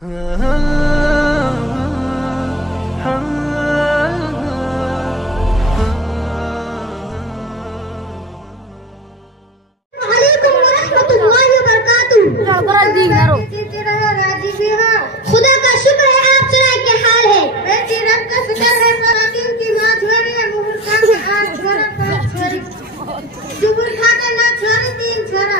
खुदा का शुक्र है, आप सुनाए क्या हाल है? बेटी रब का शुक्र है, की माँ छोरी है, मुहर का आज छोरा पांच छोरी, जुबुर खाते ना छोरी तीन छोरा।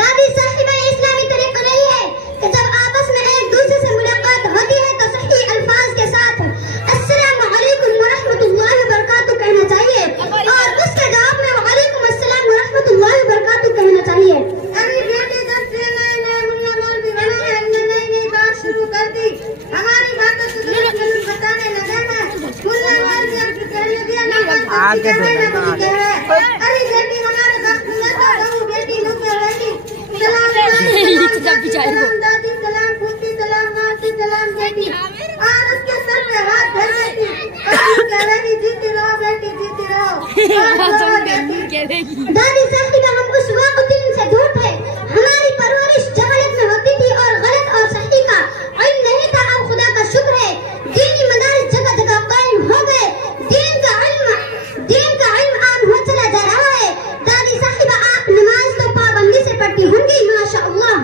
दादी साहिबा इस्लामी तरीका नहीं है कि जब आपस में एक दूसरे से मुलाकात होती है तो सही अल्फाज के साथ अस्सलामु अलैकुम व रहमतुल्लाहि व बरकातहू कहना चाहिए और उसके जवाब में वालेकुम अस्सलाम व रहमतुल्लाहि व बरकातहू कहना चाहिए। अरे बेटी जब से नए मुल्ला मौलवी बने हैं, हमने नई नई बात शुरू कर दी, हमारी बातों से बताने लगे हैं। मुल्ला मौलवी आपको कहने दिया ना आगे अरे बेटी हमारे वक्त में तो बहू बेटी लुके बेटी सलाम दादी सलाम फूफी सलाम मासी सलाम बेटी और उसके सर पे हाथ धर बेटी कह रही जीती रहो बेटी जीती रहो। दादी साहिबा हम उस वाक़िअत से दूर थे, हमारी परवरिश जहालत में होती थी और गलत और सही का इल्म नहीं था। अब खुदा का शुक्र है दीनी मदारिस जगह जगह कायम हो गए, दीन का इल्म आम हो चला जा रहा है। दादी साहिबा आप नमाज तो पाबंदी से पढ़ती होंगी माशाअल्लाह।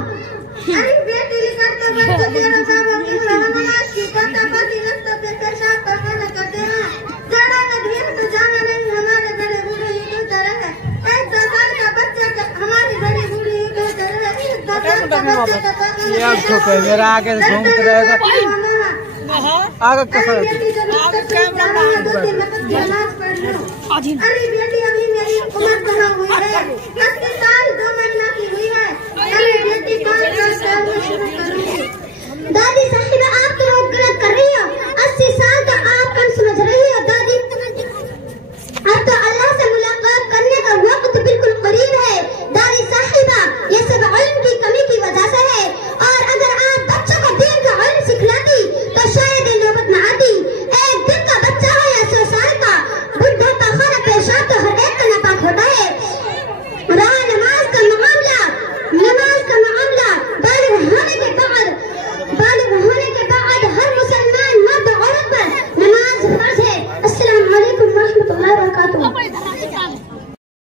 अरे बेटी करते बच्चे तेरा बाबा की नमाज की पता पति रस्ते पे पेशाब करने न करते हैं, जरा न धीरे तो जाना नहीं। हमारे बड़े बूढ़े इधर तरह है, एक 10 साल का बच्चा हमारी बड़ी बूढ़ी इधर तरह है, 10 साल का बच्चा ये आप तो मेरा आगे घूमते रहेगा आगे कैसा नमाज पढ़ लो। अरे बेटी अभी मेरी उम्र कहाँ हुई है, 30 साल 2 महीना की हुई है। अरे बेटी 5 साल से शुरू करूँ